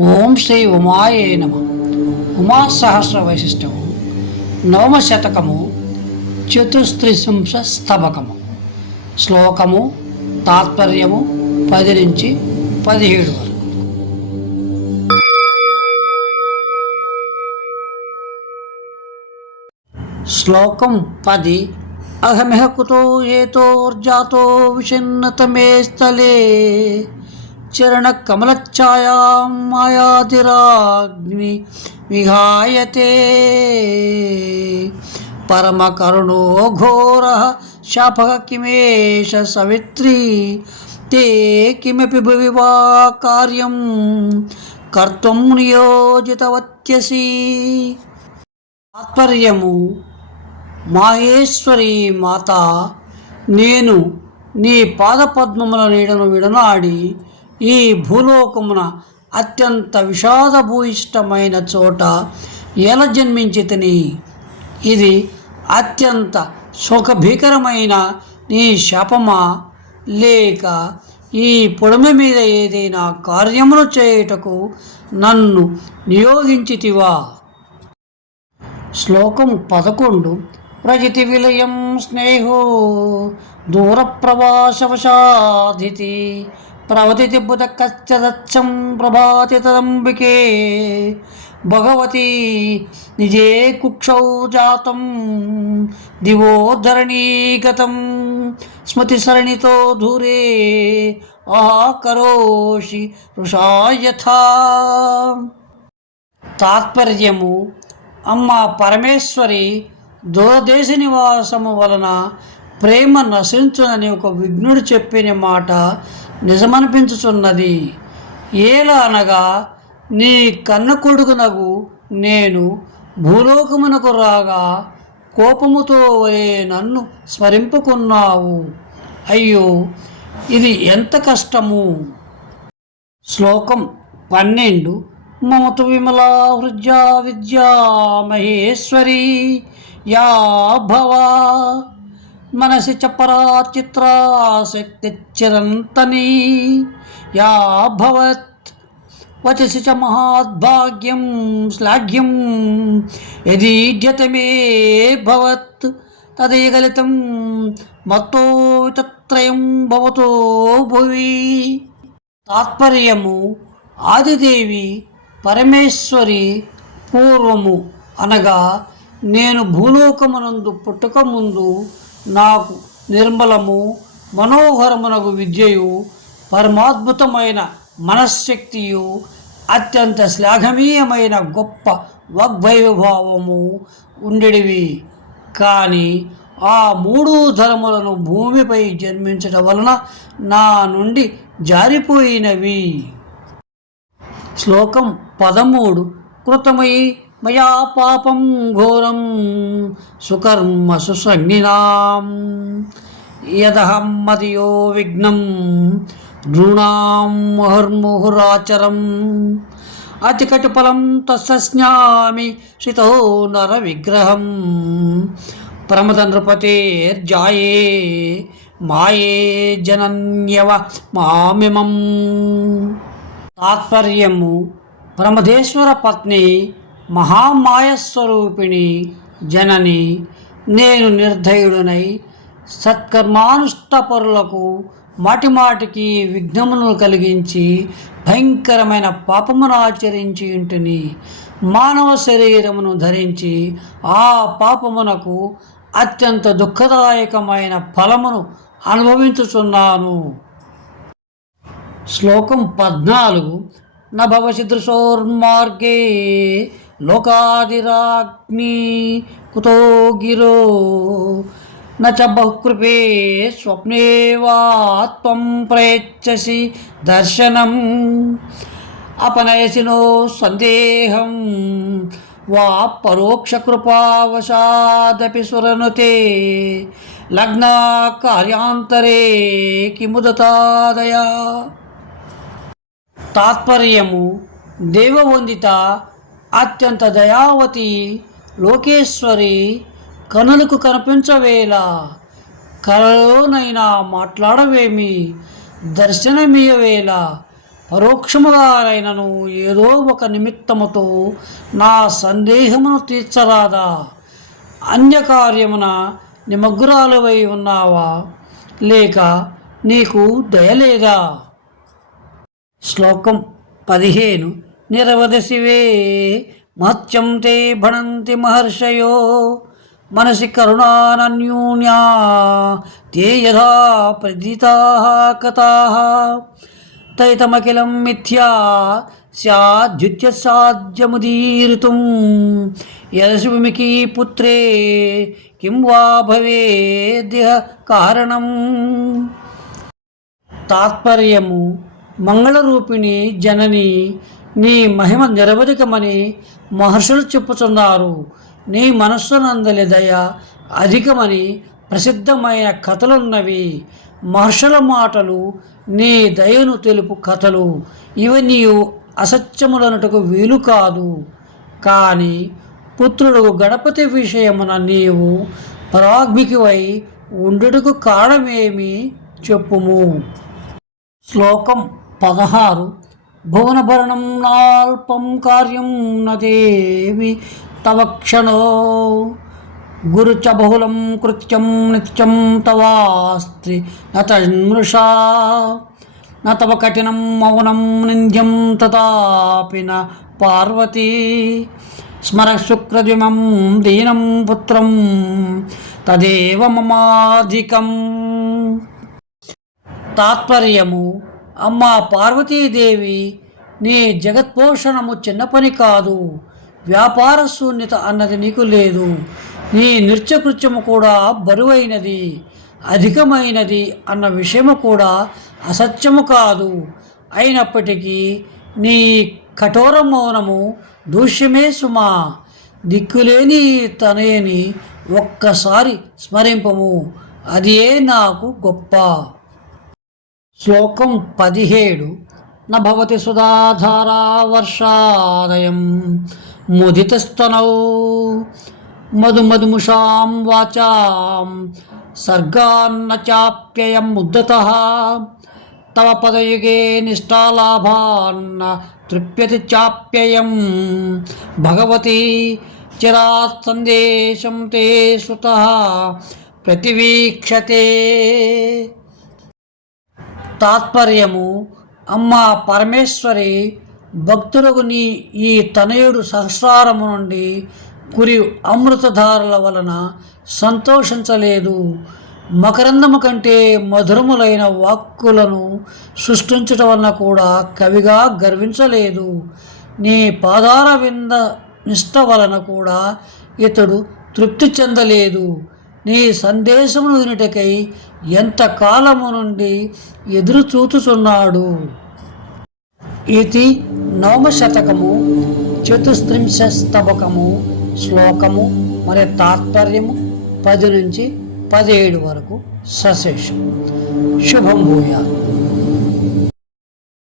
ఓం శ్రీ ఉమాయే నమ. ఉమా సహస్ర వైశిష్టము నవమశతకము. చతుస్త్రిశంస స్తబకము శ్లోకము తాత్పర్యము పది నుంచి పదిహేడు వరకు. శ్లోకం పది. అహమిహ కుతో ఏతోర్జాతో విషన్నతమే స్థలే. చరణ కమలఛాయాం మాయాతిరాగ్ని విహాయతే పరమకరుణో ఘోర శాపక కిమేష సవిత్రీ తే కిమపి భువి వా కార్యం కర్తుం నియోజితవత్యసి తాత్పర్యము మాహేశ్వరి మాత నేను నీ పాదపద్మముల నీడను విడనాడి ఈ భూలోకమున అత్యంత విషాదభూయిష్టమైన చోట ఎలా జన్మించితిని ఇది అత్యంత సుఖభీకరమైన నీ శాపమా? లేక ఈ పొడమి మీద ఏదైనా కార్యములు చేయుటకు నన్ను నియోగించితివా? శ్లోకం పదకొండు. ప్రజితి విలయం స్నేహో దూర ప్రవాసవశాధితి ప్రవతితి బుధ కచ్చదచ్చం ప్రభాతి తదంబికే. భగవతి నిజే కుక్షౌ జాతం దివోద్ధరణీగతం స్మృతిసరణితో దూరే ఆకరోషి వృషాయథా తాత్పర్యము అమ్మ పరమేశ్వరి దూరదేశ నివాసము వలన ప్రేమ నశించునని ఒక విఘ్నుడు చెప్పిన మాట నిజమనిపించుచున్నది. ఏలా అనగా నీ కన్న కొడుకునగు నేను భూలోకమునకు రాగా కోపముతో వలే నన్ను స్మరింపుకున్నావు. అయ్యో ఇది ఎంత కష్టము! శ్లోకం పన్నెండు. మమతు విమలా హృద్యా విద్యా మహేశ్వరి యా భవా మనసి చపరా చిత్రా చిరంతని యా భవత్ వచసి చ మహాద్భాగ్యం శ్లాఘ్యం యదీడ్యత మే భవత్. తదేగలితం మత్తో తత్రయం భవతో భువి. తాత్పర్యము ఆదిదేవి పరమేశ్వరి పూర్వము అనగా నేను భూలోకమునందు పుట్టక ముందు నాకు నిర్మలము మనోహరమునకు విద్యయు పరమాద్భుతమైన మనశ్శక్తియు అత్యంత శ్లాఘనీయమైన గొప్ప వగ్వైభావము ఉండేటివి కానీ ఆ మూడు ధర్మలను భూమిపై జన్మించడం వలన నా నుండి జారిపోయినవి. శ్లోకం పదమూడు. కృతమై మయా పాపం ఘోరం సుకర్మ సుసంజ్ఞినాం యదహం మదియో విఘ్నం నృణాం ముహుర్ముహురాచరం. అతికటిఫలం తస్స్నామి శితో నర విగ్రహం. ప్రమద నృపతేర్జాయే మాయే జనన్యవ మామిమం. తాత్పర్యము ప్రమదేశ్వర పత్ని మహామాయస్వరూపిణి జనని నేను నిర్ధయుడునై సత్కర్మానుష్టపరులకు మాటిమాటికి విఘ్నమును కలిగించి భయంకరమైన పాపమును ఆచరించి ఇంటిని మానవ శరీరమును ధరించి ఆ పాపమునకు అత్యంత దుఃఖదాయకమైన ఫలమును అనుభవించుచున్నాను. శ్లోకం పద్నాలుగు నభవసి దృశోర్మార్గే లోకాదిరాగ్ని కుతో గిరో నచ బహుకృపే స్వప్నే వా త్వం ప్రయచ్చసి దర్శనం. అపనయసినో సందేహం వా పరోక్షకృపావశాదపి సురనుతే లగ్నా కార్యాంతరే కిముదతాదయా తాత్పర్యము దేవవందిత అత్యంత దయావతి లోకేశ్వరి కనులకు కనిపించవేలా కలలోనైనా మాట్లాడవేమి? దర్శనమీయవేళ పరోక్షముగానైనను ఏదో ఒక నిమిత్తముతో నా సందేహమును తీర్చరాదా? అన్యకార్యమున నిమగ్గురాలువై ఉన్నావా? లేక నీకు దయలేదా శ్లోకం పదిహేను. నిరవదశివే మహత్యం తే భణంతి మహర్షయో. మనసి కరుణానన్యూన్యా. తే యథా ప్రదితా కథా. తైతమఖిలం మిథ్యా. స్యాద్యుత్యసాధ్యముదీరితుం. యశవిమికి పుత్రే. కిం వా భవేదిహ కారణం. తాత్పర్యము మంగళరూపిణి జనని నీ మహిమ నిరవధికమని మహర్షులు చెప్పుచున్నారు. నీ మనస్సునందలి దయ అధికమని ప్రసిద్ధమైన కథలున్నవి. మహర్షుల మాటలు నీ దయను తెలుపు కథలు. ఇవి నీవు అసత్యములనుటకు వీలు కాదు. కానీ పుత్రుడు గణపతి విషయమున నీవు పరాగ్మికివై ఉండుటకు కారణమేమి చెప్పుము. శ్లోకం పదహారు. భువనభరణం నాల్పం కార్యం నదేవి తవ క్షణో. గురు చ బహుళం కృత్యం నిత్యం తవాస్తి నతమృషా న తవ కఠినం మౌనం నింద్యం తథాపి న పార్వతీ. స్మర శుక్రద్విమం దీనం పుత్రం తదేవ మమాధికం. తాత్పర్యము అమ్మ పార్వతీదేవి నీ జగత్పోషణము చిన్న పని కాదు. వ్యాపార శూన్యత అన్నది నీకు లేదు. నీ నృత్యకృత్యము కూడా బరువైనది అధికమైనది అన్న విషయము కూడా అసత్యము కాదు. అయినప్పటికీ నీ కఠోర మౌనము దూష్యమే సుమా. దిక్కులేని తనయని ఒక్కసారి స్మరింపము. అదే నాకు గొప్ప. శ్లోకం పదిహేడు. నభవతి సుధాధారా వర్షాదయం ముదితస్తనౌ. మధుమధుముషాం వాచాం. సర్గాన్న చాప్యయం ముద్దత తవ పదయుగే నిష్టాలాభాన్న తృప్యతి చాప్యయం. భగవతి చిరాత్ సందేశం తే సుత. ప్రతివీక్షతే. తాత్పర్యము. అమ్మ పరమేశ్వరి భక్తులకు నీ ఈ తనయుడు సహస్రారము నుండి కురి అమృతధారల వలన సంతోషించలేదు. మకరందము కంటే మధురములైన వాక్కులను సృష్టించటం వలన కూడా కవిగా గర్వించలేదు. నీ పాదార వింద నిష్ట వలన కూడా ఇతడు తృప్తి చెందలేదు. నీ సందేశమును వినుటకై ఎంత కాలము నుండి ఎదురు చూచుచున్నాడు? ఇది నవమశతకము చతుస్త్రింశస్తవకము శ్లోకము మరి తాత్పర్యము పది నుంచి పదిహేడు వరకు సశేషం. శుభం భూయాలు